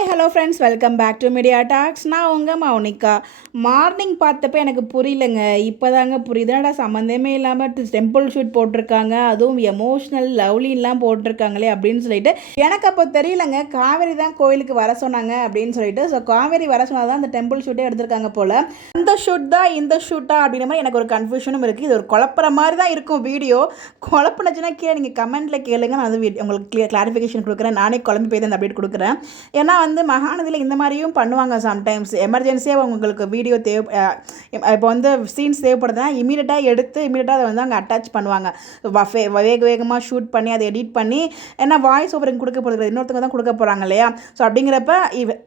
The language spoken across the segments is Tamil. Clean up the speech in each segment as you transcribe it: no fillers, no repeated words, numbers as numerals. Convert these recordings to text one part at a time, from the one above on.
Hi hello friends, welcome back to media talks. நான் உங்கள் மௌனிகா. மார்னிங் பார்த்தப்ப எனக்கு புரியலங்க, இப்போ தாங்க புரியுது. என்னடா சம்மந்தமே இல்லாமல் டெம்பிள் ஷூட் போட்டிருக்காங்க, அதுவும் எமோஷ்னல் லவ்லின்லாம் போட்டிருக்காங்களே அப்படின்னு சொல்லிட்டு எனக்கு அப்போ தெரியலங்க. காவேரி தான் கோயிலுக்கு வர சொன்னாங்க அப்படின்னு சொல்லிட்டு. ஸோ காவேரி வர சொன்னால் தான் அந்த டெம்பிள் ஷூட்டே எடுத்திருக்காங்க போல். அந்த ஷூட் தான் இந்த ஷூட்டா அப்படின்ற மாதிரி எனக்கு ஒரு கன்ஃபியூஷனும் இருக்குது. இது ஒரு குழப்புற மாதிரி தான் இருக்கும் வீடியோ. குழப்புனுச்சுன்னா கீழே நீங்கள் கமெண்ட்டில் கேளுங்க, நான் வந்து உங்களுக்கு கிளாரிஃபிகேஷன் கொடுக்குறேன். நானே குழம்பு போய் அந்த அப்டேட் கொடுக்குறேன். ஏன்னா வந்து மகாநதியில் இந்த மாதிரியும் பண்ணுவாங்க. சம்டைம்ஸ் எமர்ஜென்சியாக உங்களுக்கு வீடியோ இப்போ வந்து சீன்ஸ் தேவைப்படுதுன்னா இமீடியட்டாக எடுத்து இமீடியட்டாக அதை வந்து அங்கே அட்டாச் பண்ணுவாங்க. வேக வேகமாக ஷூட் பண்ணி அதை எடிட் பண்ணி, ஏன்னா வாய்ஸ் ஓவருக்கு கொடுக்க போகிறது இன்னொருத்தவங்க தான் கொடுக்க போகிறாங்க இல்லையா. ஸோ அப்படிங்கிறப்ப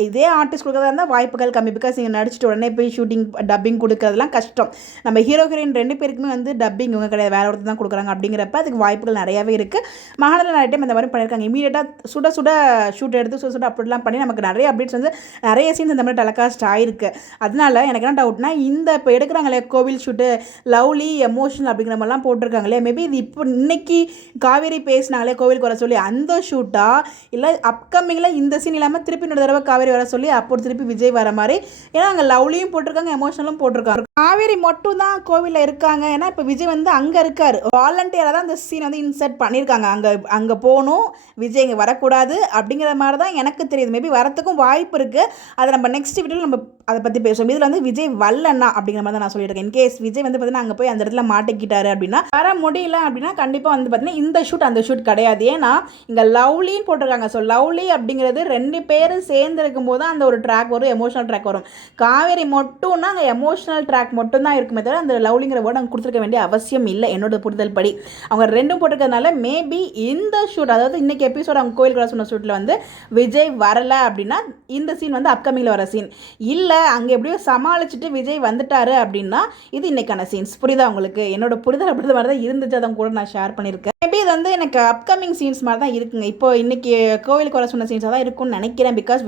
இதே ஆர்டிஸ்ட் கொடுக்குறதா இருந்தால் வாய்ப்புகள் கம்மி. பிகாஸ் நீங்கள் நடிச்சிட்டு உடனே போய் ஷூட்டிங் டப்பிங் கொடுக்கறதுலாம் கஷ்டம். நம்ம ஹீரோ ஹீரோயின் 2 பேருக்குமே வந்து டப்பிங் இவங்க கிடையாது, வேறு ஒருத்தர் தான் கொடுக்குறாங்க. அப்படிங்கிறப்ப அதுக்கு வாய்ப்புகள் நிறையாவே இருக்குது. மகாநதியில் நிறைய டைம் இந்த மாதிரி பண்ணியிருக்காங்க. இமீடியட்டாக சுட சுட ஷூட் எடுத்து சுட சுட அப்படிலாம் பண்ணி நமக்கு நிறைய அப்டேட்ஸ் வந்து நிறைய சீன்ஸ் இந்த மாதிரி டெலகாஸ்ட் ஆகிருக்கு. அதனால எனக்கு என்ன டவுட்னா, இந்த இப்போ எடுக்கிறாங்களே கோவில் ஷூட்டு லவ்லி எமோஷனல் அப்படிங்கிற மாதிரிலாம் போட்டிருக்காங்களே, மேபி இது இப்போ இன்னைக்கு காவேரி பேசினாங்களே கோவிலுக்கு வர சொல்லி அந்த ஷூட்டா, இல்லை அப்கமிங்கில் இந்த சீன் இல்லாமல் திருப்பி இன்னொரு தடவை காவேரி வர சொல்லி அப்போ திருப்பி விஜய் வர மாதிரி. ஏன்னா அங்கே லவ்லியும் போட்டிருக்காங்க, எமோஷனலும் போட்டிருக்காங்க. காவேரி மட்டும் தான் கோவிலில் இருக்காங்க. ஏன்னா இப்போ விஜய் வந்து அங்கே இருக்கார். வாலண்டியராக தான் இந்த சீன் வந்து இன்சர்ட் பண்ணியிருக்காங்க. அங்கே போகணும், விஜய் இங்கே வரக்கூடாது அப்படிங்கிற மாதிரி தான் எனக்கு தெரியுது. மேபி வரத்துக்கும் வாய்ப்பு இருக்குது. அதை நம்ம நெக்ஸ்ட் வீடியோவில் நம்ம அதை பற்றி பேசுவோம். இதில் வந்து விஜய் வரலன்னா அப்படிங்கிற மாதிரி தான் நான் சொல்லியிருக்கேன். இன்கேஸ் விஜய் வந்து பார்த்தீங்கன்னா அங்கே போய் அந்த இடத்துல மாட்டிக்கிட்டாரு அப்படின்னா, வர முடியல அப்படின்னா கண்டிப்பாக வந்து பார்த்தீங்கன்னா இந்த ஷூட் அந்த ஷூட் கிடையாது. ஏன்னா இங்கே லவ்லின்னு போட்டிருக்காங்க. ஸோ லவ்லி அப்படிங்கிறது 2 பேரும் சேர்ந்து இருக்கும்போது தான் அந்த ஒரு ட்ராக் வரும், எமோஷனல் ட்ராக் வரும். காவேரி மட்டும்னா அங்கே எமோஷனல் ட்ராக் மட்டும்தான் இருக்குமே தவிர அந்த லவ்லிங்கிற வேர்டு அங்கே கொடுத்துருக்க வேண்டிய அவசியம் இல்லை என்னோட புரிதல் படி. அவங்க 2 போட்டிருக்கிறதுனால மேபி இந்த ஷூட், அதாவது இன்னைக்கு எபிசோட் அவங்க கோயிலுக்கு சொன்ன ஷூட்டில் வந்து விஜய் வரலை அப்படின்னா இந்த சீன் வந்து அப்கமிங்கில் வர சீன் இல்லை. அங்கே எப்படியோ சமாளிச்சுட்டு விஜய் வந்துட்டாரு அப்படின்னா இது இன்னைக்கான சீன்ஸ். புரியுதா உங்களுக்கு? என்னோட புரிதல் அப்படி மாதிரி தான் இருந்துச்சு, அதை கூட நான் ஷேர் பண்ணியிருக்கேன். மேபி இது வந்து எனக்கு அப்கமிங் சீன்ஸ் மாதிரி தான் இருக்குங்க. இப்போ இன்னைக்கு கோவிலுக்கு வர சொன்ன சீன்ஸாக தான் இருக்கும்னு நினைக்கிறேன். பிகாஸ்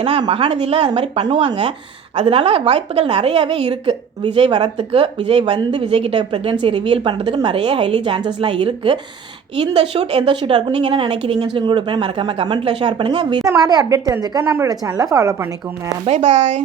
ஏன்னா மகாநதியில் அது மாதிரி பண்ணுவாங்க. அதனால வாய்ப்புகள் நிறையாவே இருக்குது விஜய் வரத்துக்கு. விஜய் வந்து விஜய் கிட்ட ப்ரெக்னன்சி ரிவீல் பண்ணுறதுக்கு நிறைய ஹைலி சான்சஸ்லாம் இருக்குது. இந்த ஷூட் எந்த ஷூட்டாக இருக்கும், நீங்கள் என்ன நினைக்கிறீங்கன்னு சொல்லி உங்களோட மறக்காமல் கமெண்ட்டில் ஷேர் பண்ணுங்கள். இந்த மாதிரி அப்டேட் தெரிஞ்சுக்க நம்மளோட சேனலை ஃபாலோ பண்ணிக்கோங்க. Bye bye.